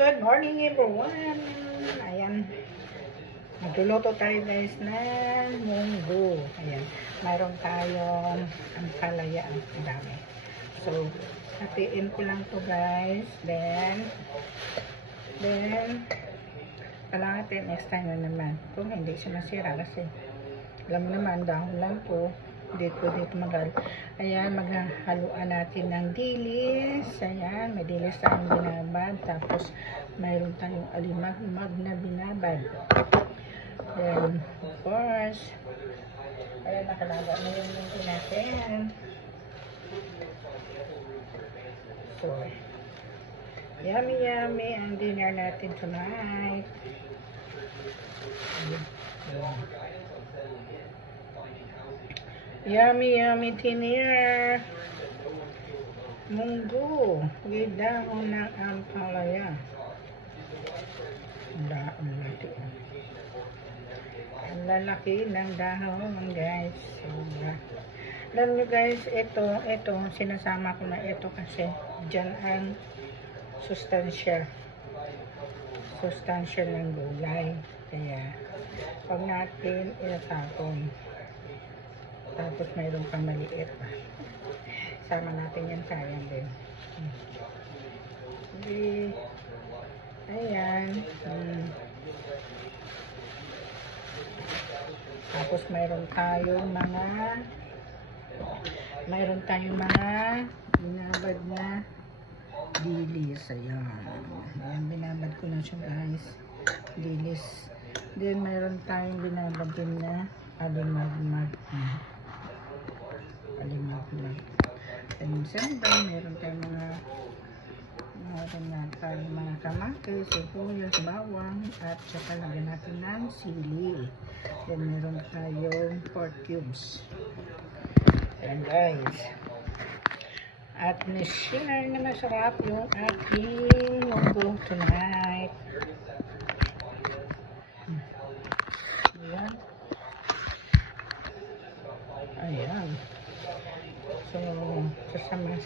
Good morning everyone! Ayan. Magluluto tayo guys ng munggo. Ayan. Mayroon tayong ampalaya. Ang dami. So, hatiin ko lang to guys. Then, kailangan next time na naman. Kung hindi siya masira kasi alam mo naman, dahon lang po. Dito magal. Ayan, maghahaluan natin ng dilis. Ayan, may dilis tayong binabad. Tapos, mayroon tayong alimag na binabad. Then, of course, ayan, nakalaga na yung munggo natin. So, yummy ang dinner natin tonight. Ayan. Yummy dinner. Munggo with dahon ng ampalaya. Dahon natin. Ang lalaki ng dahon guys. Sobra. Alam nyo guys, ito sinasama ko na ito kasi dyan ang sustansya ng gulay. Kaya pag natin itatapon, tapos mayroon pang maliit pa. Sama natin yan, sayang din. Okay. Ayan. Tapos mayroon tayong mga binabad na dilis. Ayan, binabad ko na siya guys. Dilis. Then mayroon tayong binabad din na alimag. And siyempre, meron tayong mga kamatis, sibuyas, bawang, at saka lagyan natin ng sili. Then meron tayong pork cubes. Ayan guys. At na-share na masarap yung ating munggo tonight. Ayan. So,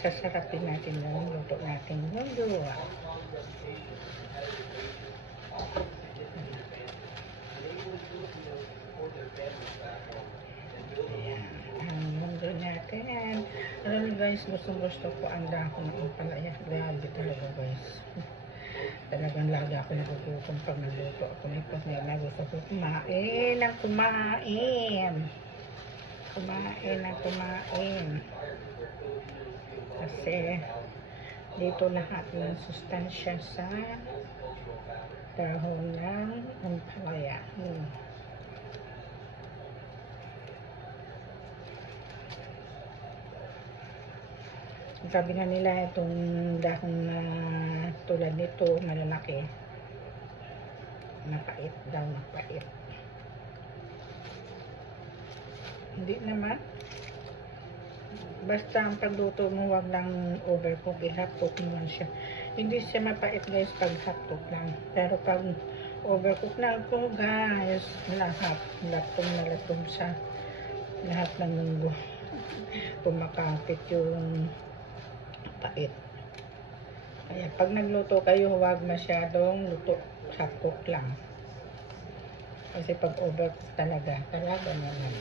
sasarapin natin yung luto natin yung munggo. Ayan. Ang munggo natin. Alam niyo guys, gusto ko ang dahon ng ampalaya. Grabe talaga guys. Talagang lagi ako nagugutom pag nagluto ako nito. Ngayon gusto ko kumain. Kasi dito lahat ng sustansya sa dahon ng ampalaya. Sabi nga nila itong dahon na tulad nito malalaki, napait daw, napait. Hindi naman. Basta ang pagluto mo, wag lang overcook, i-half-cook mo lang siya. Hindi siya mapait guys pag half-cook lang. Pero pag overcook na ito guys, latong sa lahat ng munggo. Pumakapit yung pait. Kaya pag nagluto kayo, huwag masyadong luto, half-cook lang. Kasi pag overcook talaga naman.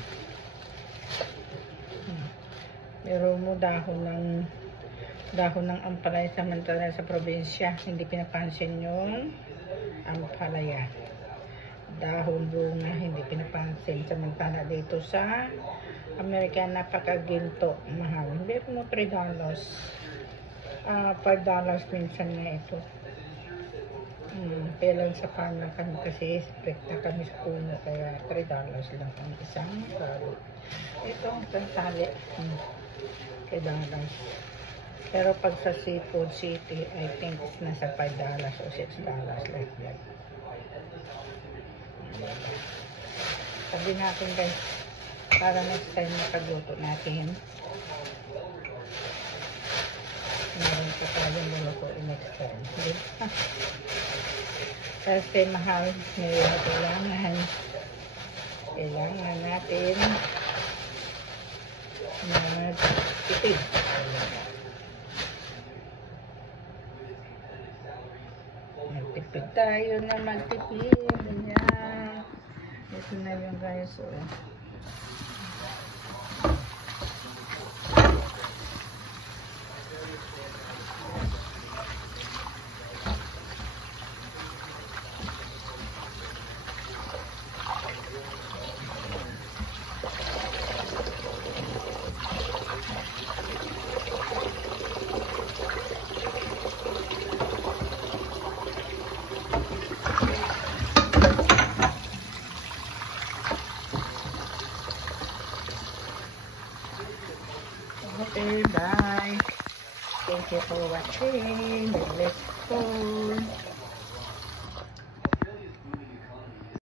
Meron mo dahon ng ampalaya, samantala sa probinsya hindi pinapansin yung ampalaya. Dahon bunga hindi pinapansin, samantala dito sa Amerika napakaginto, mahal. Hindi mo $3. $5 minsan na ito. Kaya lang sa farmer kami kasi spekta kami sa puno, kaya $3 lang ang isang tali. Ito ang isang tali. $3. Pero pag sa Seafood City, I think it's nasa $5 o $6 like that. Sabi natin guys, para next time na pagluto natin, meron po tayong lulutuin next time. Kasi mahal, kailangan natin magtipid. Tipid tayo na magtipid. Ayan. Ito na yung guys. So, okay, bye. Thank you for watching. God bless you.